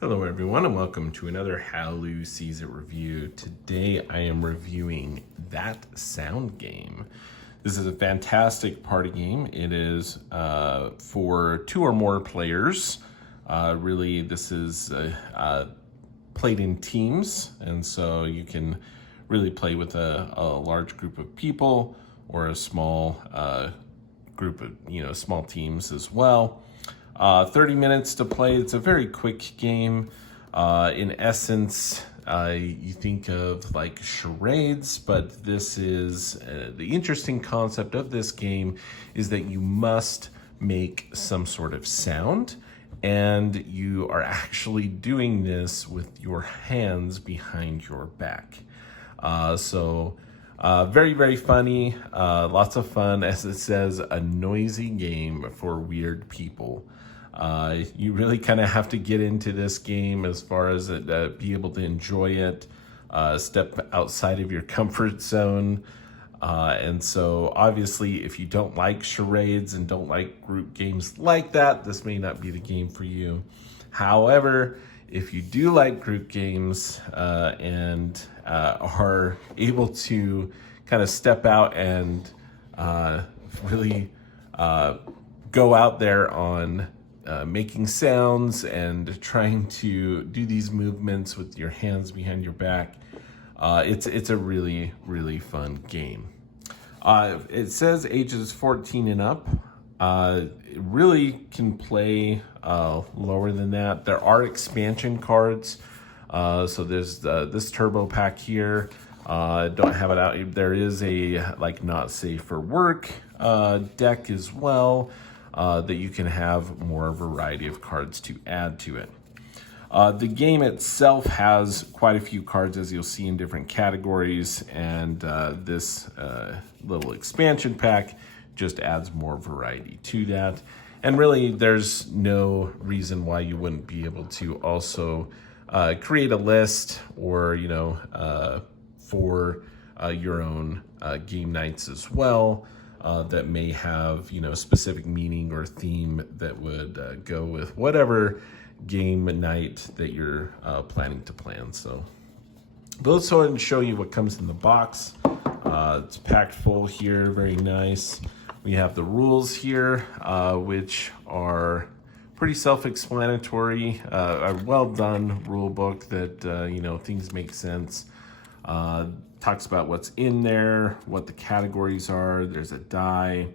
Hello everyone and welcome to another How Lou Sees It review. Today I am reviewing That Sound Game. This is a fantastic party game. It is for 2 or more players. Really, this is played in teams, and so you can really play with a large group of people or a small group of, small teams as well. 30 minutes to play. It's a very quick game. In essence, you think of like charades, but this is the interesting concept of this game is that you must make some sort of sound, and you are actually doing this with your hands behind your back. Very, very funny, lots of fun. As it says, a noisy game for weird people. You really kind of have to get into this game as far as be able to enjoy it, step outside of your comfort zone. And so obviously, if you don't like charades and don't like group games like that, this may not be the game for you. However, if you do like group games and are able to kind of step out and really go out there on making sounds and trying to do these movements with your hands behind your back, it's a really, really fun game. It says ages 14 and up. It really can play lower than that. There are expansion cards. So there's this turbo pack here. Don't have it out. There is a not safe for work deck as well. That you can have more variety of cards to add to it. The game itself has quite a few cards, as you'll see, in different categories, and this little expansion pack just adds more variety to that. And really, there's no reason why you wouldn't be able to also create a list or, for your own game nights as well. That may have, specific meaning or theme that would go with whatever game night that you're planning to plan. So let's go ahead and show you what comes in the box. It's packed full here, very nice. We have the rules here, which are pretty self-explanatory. A well-done rule book that, things make sense. Talks about what's in there, what the categories are. There's a die.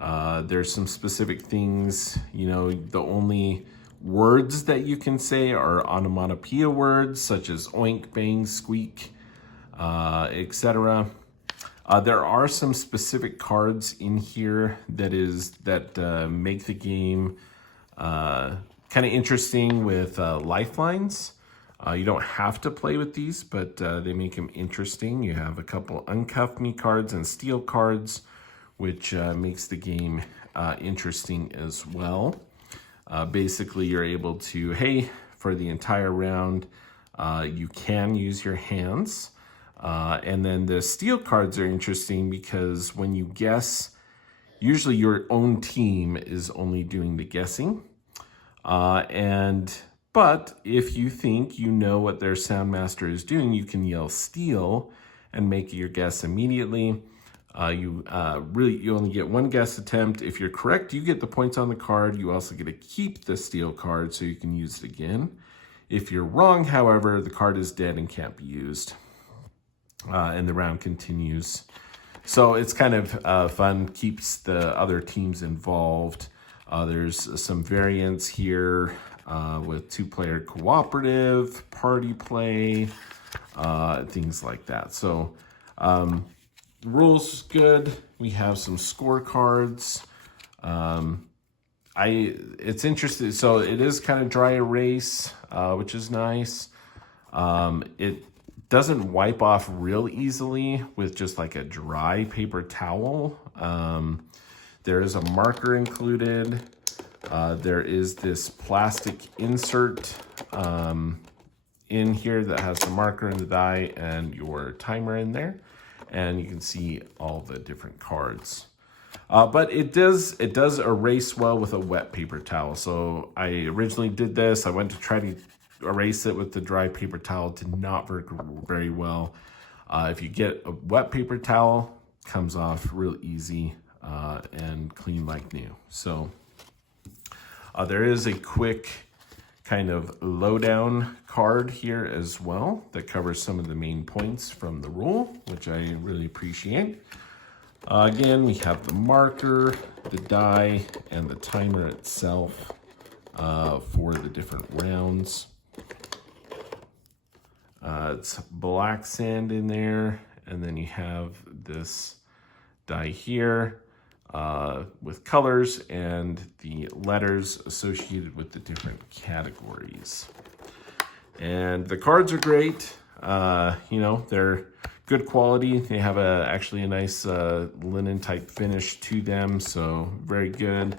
There's some specific things. The only words that you can say are onomatopoeia words, such as oink, bang, squeak, etc. There are some specific cards in here that make the game kind of interesting with lifelines. You don't have to play with these, but they make them interesting. You have a couple uncuff me cards and steal cards, which makes the game interesting as well. Basically, you're able to, for the entire round, you can use your hands. And then the steal cards are interesting because when you guess, usually your own team is only doing the guessing. But if you think you know what their sound master is doing, you can yell steal and make your guess immediately. You only get one guess attempt. If you're correct, you get the points on the card. You also get to keep the steal card so you can use it again. If you're wrong, however, the card is dead and can't be used. And the round continues. So it's kind of fun, keeps the other teams involved. There's some variants here. With 2-player cooperative, party play, things like that. So rules good. We have some scorecards. It's interesting. So it is kind of dry erase, which is nice. It doesn't wipe off real easily with just like a dry paper towel. There is a marker included. There is this plastic insert in here that has the marker and the die and your timer in there. And you can see all the different cards. But it does erase well with a wet paper towel. So I originally did this. I went to try to erase it with the dry paper towel did not work very well. If you get a wet paper towel, it comes off real easy and clean like new. So there is a quick kind of lowdown card here as well that covers some of the main points from the rule, which I really appreciate. Again, we have the marker, the die, and the timer itself for the different rounds. It's black sand in there, and then you have this die here with colors and the letters associated with the different categories. And the cards are great. You know, they're good quality. They have actually a nice linen type finish to them, so very good.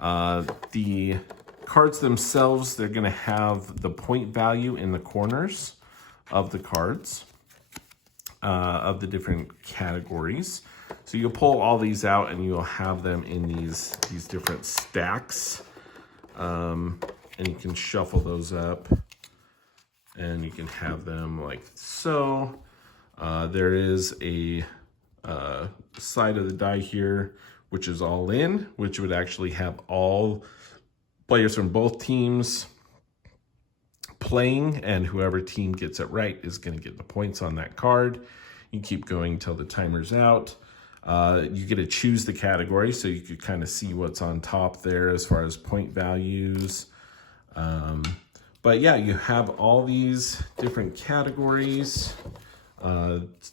The cards themselves, they're going to have the point value in the corners of the cards of the different categories. So you'll pull all these out and you'll have them in these different stacks, and you can shuffle those up and you can have them like so. There is a side of the die here which is all in, which would actually have all players from both teams playing, and whoever team gets it right is going to get the points on that card. You keep going till the timer's out. You get to choose the category, so you could kind of see what's on top there as far as point values. But yeah, you have all these different categories.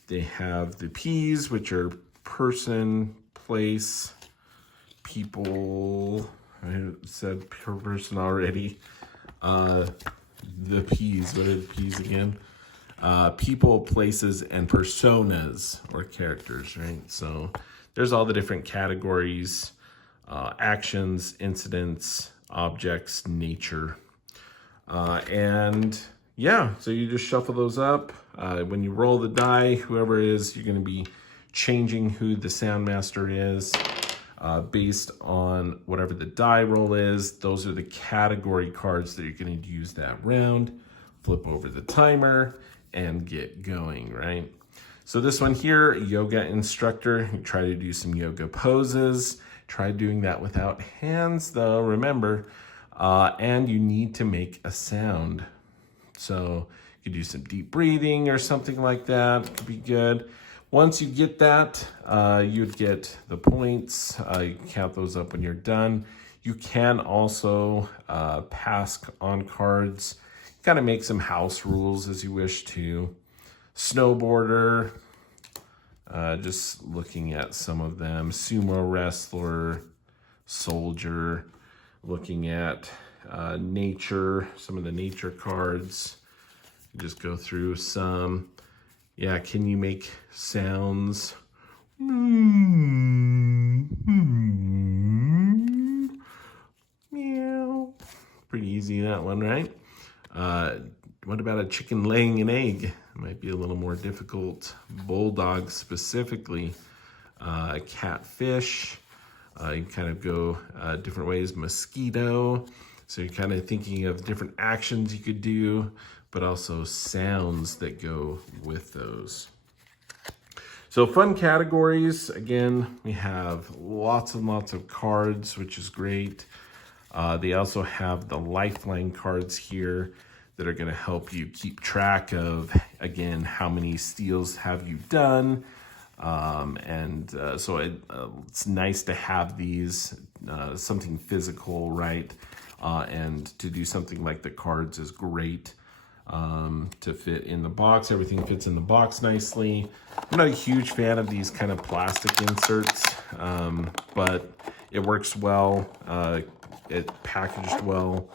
They have the P's, which are person, place, people. I said per person already. The P's, what are the P's again? People, places, and personas, or characters, right? So there's all the different categories, actions, incidents, objects, nature. And yeah, so you just shuffle those up. When you roll the die, whoever it is, you're going to be changing who the sound master is based on whatever the die roll is. Those are the category cards that you're going to use that round. Flip over the timer and get going, right? So this one here, yoga instructor, you try to do some yoga poses. Try doing that without hands though, remember. And you need to make a sound. So you could do some deep breathing or something like that. Could be good. Once you get that, you'd get the points. You can count those up when you're done. You can also pass on cards, kind of make some house rules as you wish to. Snowboarder, just looking at some of them. Sumo wrestler, soldier, looking at nature, some of the nature cards. Just go through some. Yeah, can you make sounds? Meow. Pretty easy, that one, right? What about a chicken laying an egg? It might be a little more difficult. Bulldog specifically. Catfish. You kind of go different ways. Mosquito. So you're kind of thinking of different actions you could do, but also sounds that go with those. So fun categories. Again, we have lots and lots of cards, which is great. They also have the lifeline cards here that are going to help you keep track of, again, how many steals have you done. So it's nice to have these, something physical, right? And to do something like the cards is great. To fit in the box. Everything fits in the box nicely. I'm not a huge fan of these kind of plastic inserts, but it works well. It packaged well.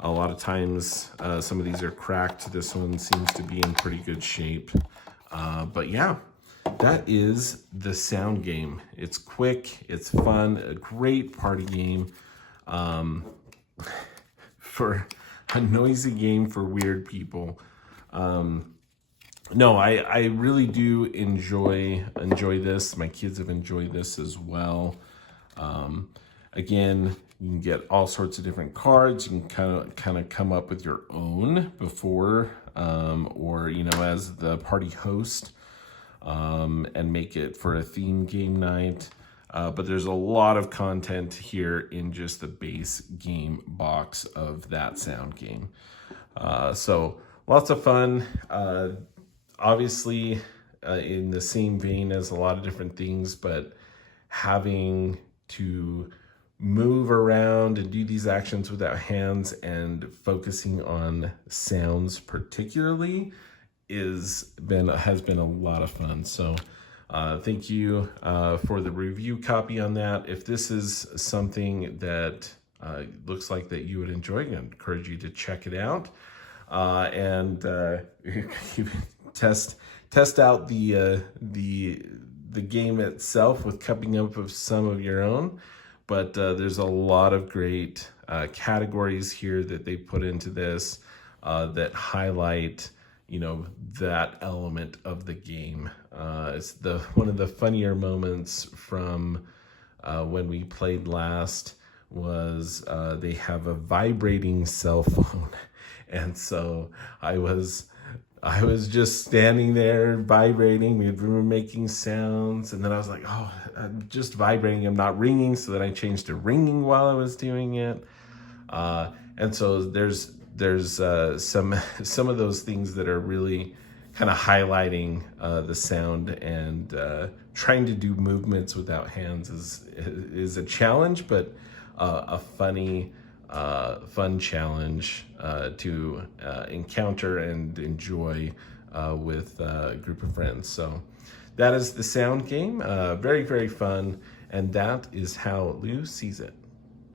A lot of times, some of these are cracked. This one seems to be in pretty good shape. But yeah, that is the sound game. It's quick, it's fun, a great party game. For a noisy game for weird people. No, I really do enjoy this. My kids have enjoyed this as well. Again, You can get all sorts of different cards. You can kind of come up with your own before, or as the party host, and make it for a theme game night. But there's a lot of content here in just the base game box of that sound game. So lots of fun. Obviously, in the same vein as a lot of different things, but having to move around and do these actions without hands and focusing on sounds particularly has been a lot of fun. So thank you for the review copy on that. If this is something that looks like that you would enjoy, I encourage you to check it out and test out the game itself with coming up with some of your own. But there's a lot of great categories here that they put into this that highlight that element of the game. It's one of the funnier moments from when we played last was they have a vibrating cell phone, and so I was just standing there vibrating. We were making sounds, and then I was like, oh, I'm just vibrating, I'm not ringing, so then I changed to ringing while I was doing it. And so there's some of those things that are really kind of highlighting the sound, and trying to do movements without hands is a challenge, but a fun challenge to encounter and enjoy with a group of friends. So that is the sound game. Very, very fun, and that is how Lou sees it.